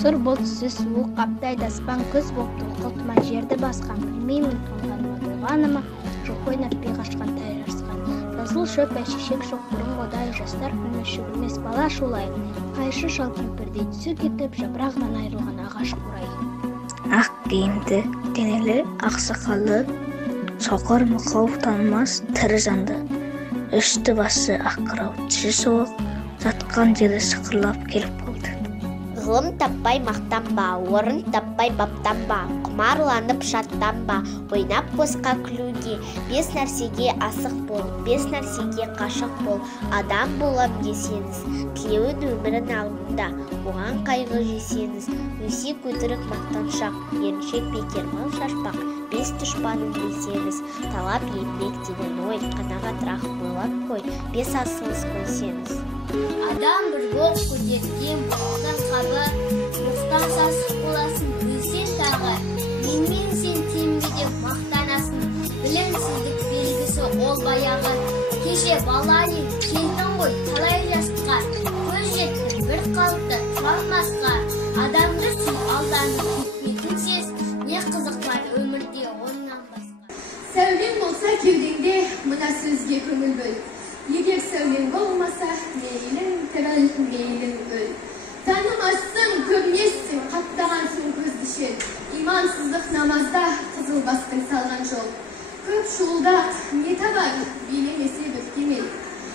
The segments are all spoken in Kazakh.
Сұр бұлт сіз суық қаптайды аспан күз боп толқытма жерді басқан. Білмеймін тоңған ма болғаны ма, жоқ ойнатпай қашқан тай жарысқан. Жасыл шөп әшешек жоқ бұрынғыдай, жастар күні шөгілмес бала шулай. Қайшы шал кемпірдей түсі кетіп, жапырағынан айырылған ағаш қурай. Ақ киімді, денелі, ақ сақалы, соқыр мылқау танымас тірі жанды. Үсті басы ақ қырау, тісі суық, жатқан жері сықырлап келіп қалды. Ғылым таппай мақтанба, орын таппай баптанба, құмарланып шаттанба, ойнап босқа күлуге, бес нәрсеге асық бол, бес нәрсеге қашық бол, адам болам десеңіз, тілеуін өмірін алдында, оған қайғы жесеңіз, өсек өтірік мақтаншақ, еріншек бекер мал шашпақ, бес дұшпанын білсеңіз, талап еңбек деген ой, қанағатырақ болар қой, бес асығыс көрсеңіз. Адам бір боқ көтерген боқтан қабы, боқтан сасық боласын білсен тағы, менмен сен теңге деп мақтанасың, білімсіздік белгісі ол баяғы. Кеше балайын келдің ғой талай жасқа, көз жеттің бір қалыпты қалмасқа, адамды сүй алданып кетпейтін сез, не қызық бар өмірде оннан басқа. Сәулең болса кеудеңде, мына сөзге көңіл бөл. Егер сәулең болмаса, мейлің тіріл, мейлің өл. Танымассың, көрмессің, қаттаған соң көзді шел. Имансыздық намазда қызыл бастың салған жол. Көп шуылдақ, не табар, билемесе бүктемел.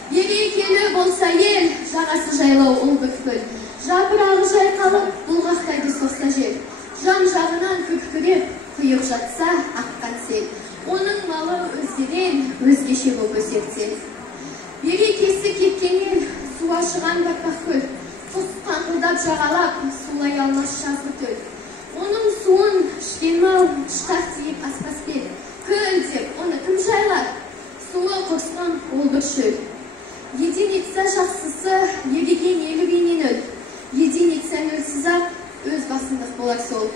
Берекелі болса ел, жағасы жайлау ол бүкпіл. Жапырағы жайқалып, бұлғақтайды соқса жел. Жан жағынан күпкіреп, құйып жатса аққан сел. Оның малы өзгеден, өзгеше боп өсертсел. Берекесі кеткеннен су ашыған батпақ көл, құс қаңқылдап жағалап, сулай алмас жазғы төл. Оның суын ішкен мал, шқақ тиіп аспас бел. Көл деп, оны кім жайлар? Суы құрсқан ол бір шөл. Еден етса жақсысы, едеген елігенен өл. Еден етсән өлсіз-ақ, өз басындық болар сол.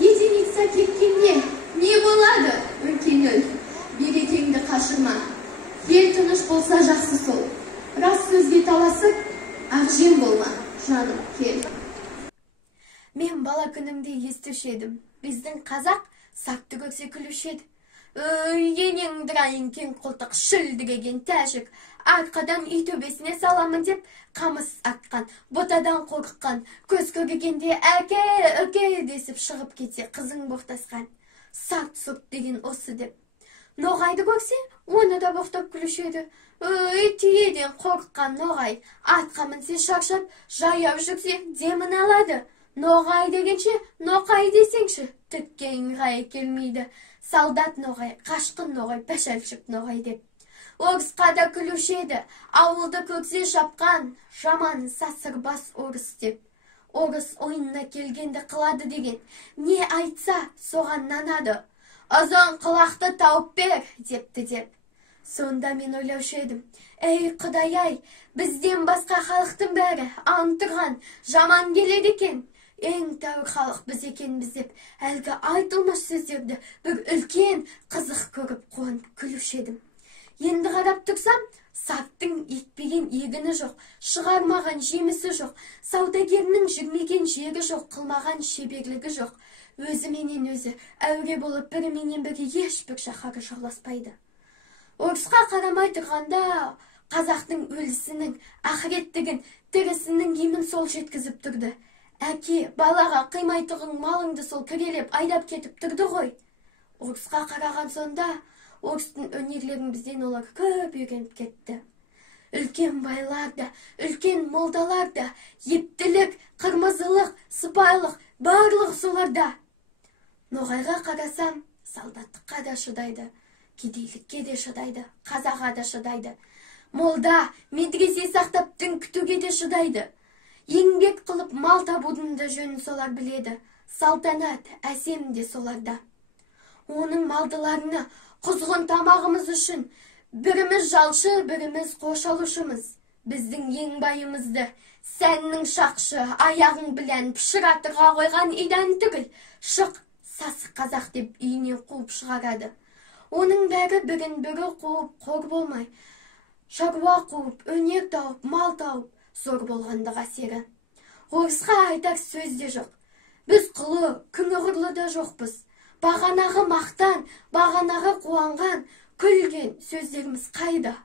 Еден етса кеткенде, не болады? Үлкен өл. Берекеңді қашырма. Ел тыныш болса жақсы сол. Рас сөзге таласып, ақжем болма, жаным, кел. Мен бала күнімде естуші едім. Біздің қазақ сақты көрсе күлуші еді. Енең дырайын кен қолтық шүлдіреген тәжік. Арқадан үй төбесіне саламын деп қамыс атқан, ботадан қорыққан, көз көргенде әке десіп шығып кетсе қызың боқтасқан. Сарт-сұрт деген осы деп. Ноғайды көрсе, оны да боқтап күлуші еді. Түйеден қорыққан ноғай, атқа мінсе шаршап, жаяу жүрсе демін алады. Ноғай дегенше, ноқай десеңші, түккен ғай келмейді. Солдат ноғай, қашқын ноғай, пәшәлшік ноғай деп. Орысқа да күлуші еді, ауылды көрсе шапқан, жаман сасыр бас орыс деп. Орыс ойынына келгенді қылады деген, не айтса соған нанады. Ұзын құлақты тауып бер, депті деп. Сонда мен ойлаушы едім, әй Құдай-ай, бізден басқа халықтың бәрі антырған, жаман келеді екен. Ең тәуір халық біз екенбіз деп, әлгі айтылмас сөздерді бір үлкен қызық көріп қуанып күлуші едім. Енді қарап тұрсам, сарттың екпеген егіні жоқ, шығармаған жемісі жоқ, саудагерінің жүрмеген жері жоқ, қылмаған шеберлігі жоқ. Өзіменен өзі әуре болып біріменен бірі ешбір шаһары жауласпайды. Орысқа қарамай тұрғанда қазақтың өлісінің, ақыреттігін, тірісінің емін сол жеткізіп тұрды. Әке, балаға қимайтығың малыңды сол кірелеп айдап кетіп тұрды ғой. Орысқа қараған сонда, орыстың өнерлерін бізден олар көп үйреніп кетті. Үлкен байлар да, үлкен молдалар да, ептілік, қырмызылық, сыпайылық, барлық соларда. Ноғайға қарасам, солдаттыққа да шыдайды, кедейлікке де шыдайды, қазаға да шыдайды. Молда, медресе сақтап дін күтуге де шыдайды. Еңбек қылып мал табудың да жөнін солар біледі. Салтанат, әсем де соларда. Оның малдыларына құзғын тамағымыз үшін біріміз жалшы, біріміз қошалушымыз. Біздің ең байымызды сәннің шақшы, аяғың білән пішіратырға қойған идан түгіл, шық, сасы қазақ деп үйіне қуып шығарады. Оның бәрі бірін-бірі қуып қор болмай, шаруа қуып, өнер тауып, мал тауып, зор болғандық әсері. Орысқа айтар сөз де жоқ. Біз қылы, күңіғырлы да жоқпыз. Бағанағы мақтан, бағанағы қуанған, күлген сөздеріміз қайда?